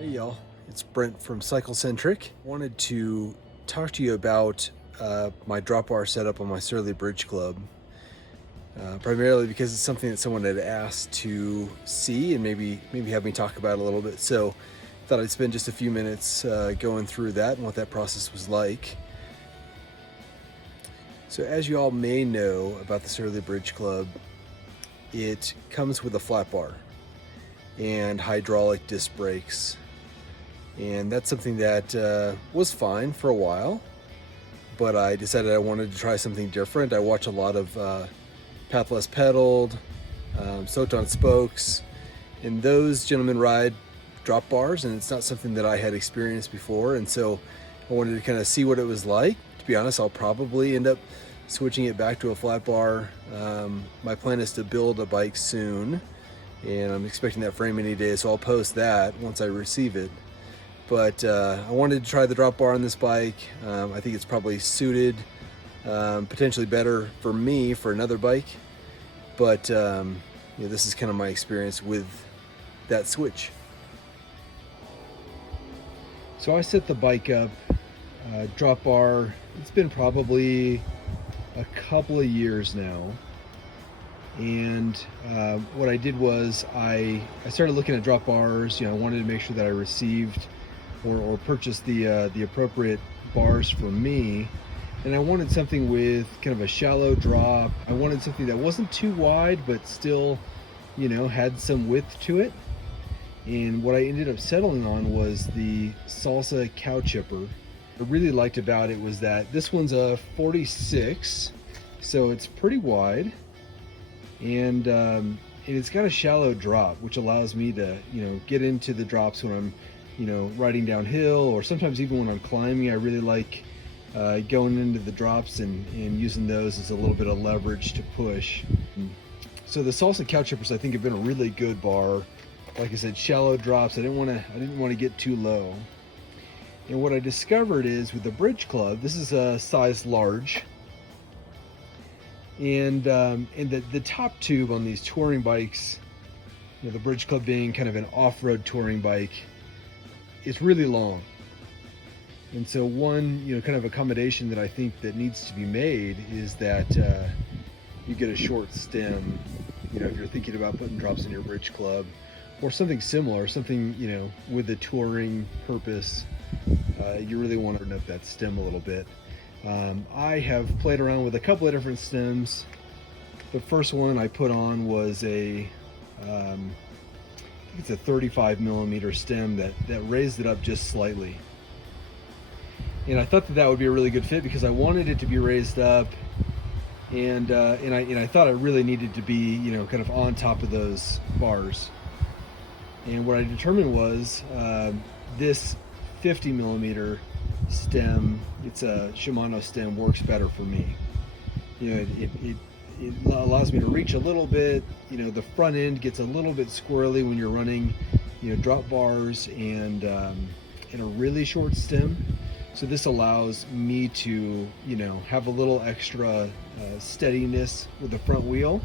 Hey y'all, it's Brent from CycleCentric. Wanted to talk to you about my drop bar setup on my Surly Bridge Club, primarily because it's something that someone had asked to see and maybe have me talk about a little bit. So thought I'd spend just a few minutes going through that and what that process was like. So as you all may know about the Surly Bridge Club, it comes with a flat bar and hydraulic disc brakes. And that's something that was fine for a while, but I decided I wanted to try something different. I watch a lot of Pathless Pedaled, Soaked on Spokes, and those gentlemen ride drop bars, and it's not something that I had experienced before, and so I wanted to kind of see what it was like. To be honest, I'll probably end up switching it back to a flat bar. My plan is to build a bike soon, and I'm expecting that frame any day, so I'll post that once I receive it. But I wanted to try the drop bar on this bike. I think it's probably suited, potentially better for me for another bike. But this is kind of my experience with that switch. So I set the bike up, drop bar. It's been probably a couple of years now. And what I did was I started looking at drop bars. I wanted to make sure that I received or purchased the appropriate bars for me, and I wanted something with kind of a shallow drop. I wanted something that wasn't too wide but still had some width to it. And what I ended up settling on was the Salsa cow chipper. What I really liked about it was that this one's a 46, so it's pretty wide, and it's got a shallow drop, which allows me to get into the drops when I'm riding downhill, or sometimes even when I'm climbing. I really like going into the drops and using those as a little bit of leverage to push. So the Salsa cow chippers, I think, have been a really good bar. Like I said, shallow drops. I didn't want to get too low. And what I discovered is with the Bridge Club, this is a size large, and the top tube on these touring bikes, the Bridge Club being kind of an off-road touring bike, it's really long. And so one kind of accommodation that I think that needs to be made is that you get a short stem. If you're thinking about putting drops in your Bridge Club or something similar, something with a touring purpose, you really want to turn up that stem a little bit. I have played around with a couple of different stems. The first one I put on was it's a 35 millimeter stem that raised it up just slightly. And I thought that would be a really good fit because I wanted it to be raised up, and I thought it really needed to be kind of on top of those bars. And what I determined was this 50 millimeter stem, it's a Shimano stem, works better for me. It allows me to reach a little bit. The front end gets a little bit squirrely when you're running drop bars and in a really short stem. So this allows me to have a little extra steadiness with the front wheel.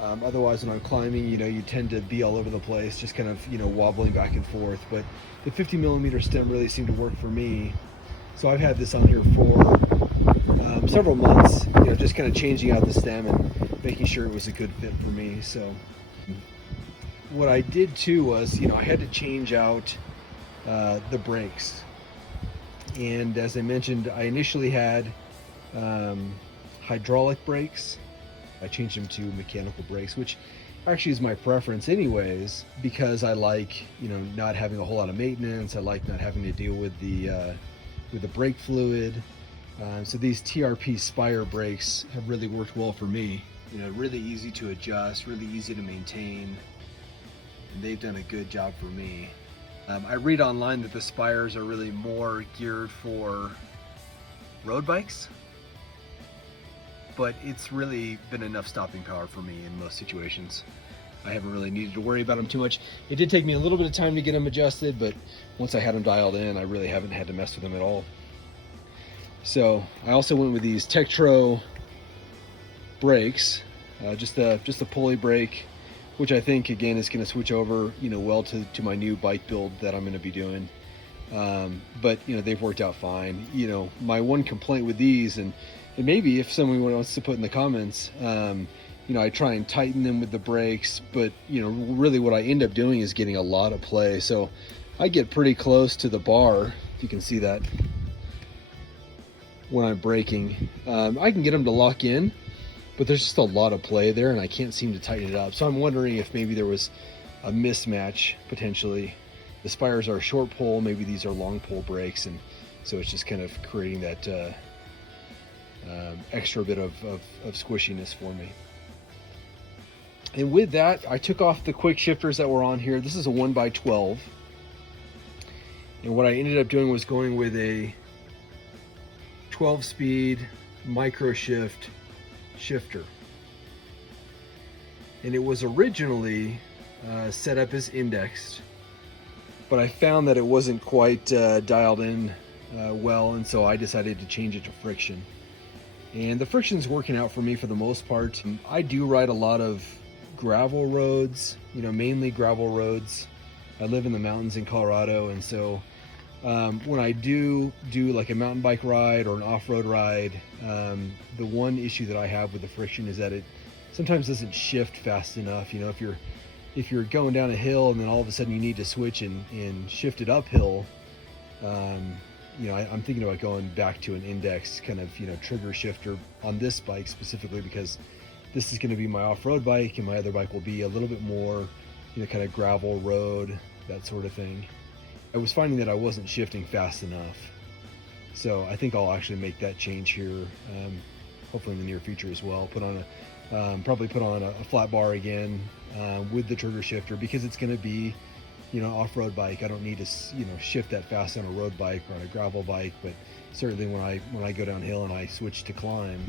Otherwise, when I'm climbing, you tend to be all over the place, just kind of wobbling back and forth. But the 50 millimeter stem really seemed to work for me. So I've had this on here for several months, just kind of changing out the stem and making sure it was a good fit for me. So what I did too was, I had to change out the brakes. And as I mentioned, I initially had hydraulic brakes. I changed them to mechanical brakes, which actually is my preference anyways, because I like, not having a whole lot of maintenance. I like not having to deal with the brake fluid. So these TRP Spire brakes have really worked well for me. Really easy to adjust, really easy to maintain, and they've done a good job for me. I read online that the Spires are really more geared for road bikes, but it's really been enough stopping power for me in most situations. I haven't really needed to worry about them too much. It did take me a little bit of time to get them adjusted, but once I had them dialed in, I really haven't had to mess with them at all. So I also went with these Tektro brakes, just a pulley brake which I think again is going to switch over, well to my new bike build that I'm going to be doing. But they've worked out fine. My one complaint with these, and maybe if someone wants to put in the comments, I try and tighten them with the brakes, but really what I end up doing is getting a lot of play. So I get pretty close to the bar, if you can see that, when I'm braking. I can get them to lock in, but there's just a lot of play there and I can't seem to tighten it up. So I'm wondering if maybe there was a mismatch potentially. The Spires are short pole, maybe these are long pole brakes, and so it's just kind of creating that extra bit of squishiness for me. And with that, I took off the quick shifters that were on here. This is a 1x12. And what I ended up doing was going with a 12-speed micro shift shifter. And it was originally set up as indexed, but I found that it wasn't quite dialed in well, and so I decided to change it to friction. And the friction's working out for me for the most part. I do ride a lot of gravel roads, mainly gravel roads. I live in the mountains in Colorado, and so when I do like a mountain bike ride or an off-road ride, the one issue that I have with the friction is that it sometimes doesn't shift fast enough. If you're going down a hill and then all of a sudden you need to switch and shift it uphill, I'm thinking about going back to an index kind of trigger shifter on this bike specifically, because this is going to be my off-road bike and my other bike will be a little bit more kind of gravel road, that sort of thing. I was finding that I wasn't shifting fast enough, so I think I'll actually make that change here, hopefully in the near future as well. Probably put on a flat bar again with the trigger shifter, because it's going to be off-road bike. I don't need to shift that fast on a road bike or on a gravel bike, but certainly when I go downhill and I switch to climb,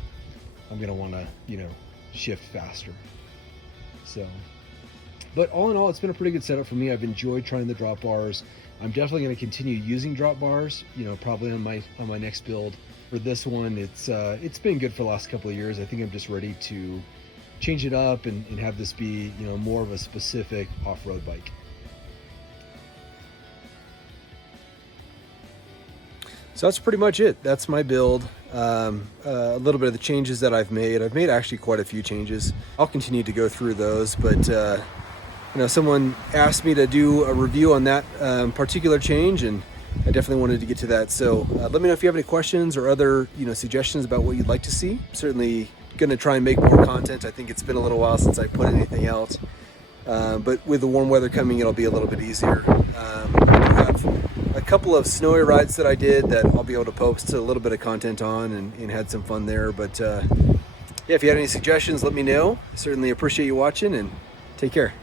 I'm going to want to shift faster. So, but all in all, it's been a pretty good setup for me. I've enjoyed trying the drop bars. I'm definitely going to continue using drop bars, probably on my next build. For this one, it's been good for the last couple of years. I think I'm just ready to change it up and have this be more of a specific off-road bike. So that's pretty much it. That's my build. A little bit of the changes that I've made. I've made actually quite a few changes. I'll continue to go through those, but someone asked me to do a review on that particular change, and I definitely wanted to get to that. So let me know if you have any questions or other suggestions about what you'd like to see. Certainly going to try and make more content. I think it's been a little while since I put anything out, but with the warm weather coming, it'll be a little bit easier. I do have a couple of snowy rides that I did that I'll be able to post a little bit of content on and had some fun there. But yeah, if you had any suggestions, let me know. Certainly appreciate you watching, and take care.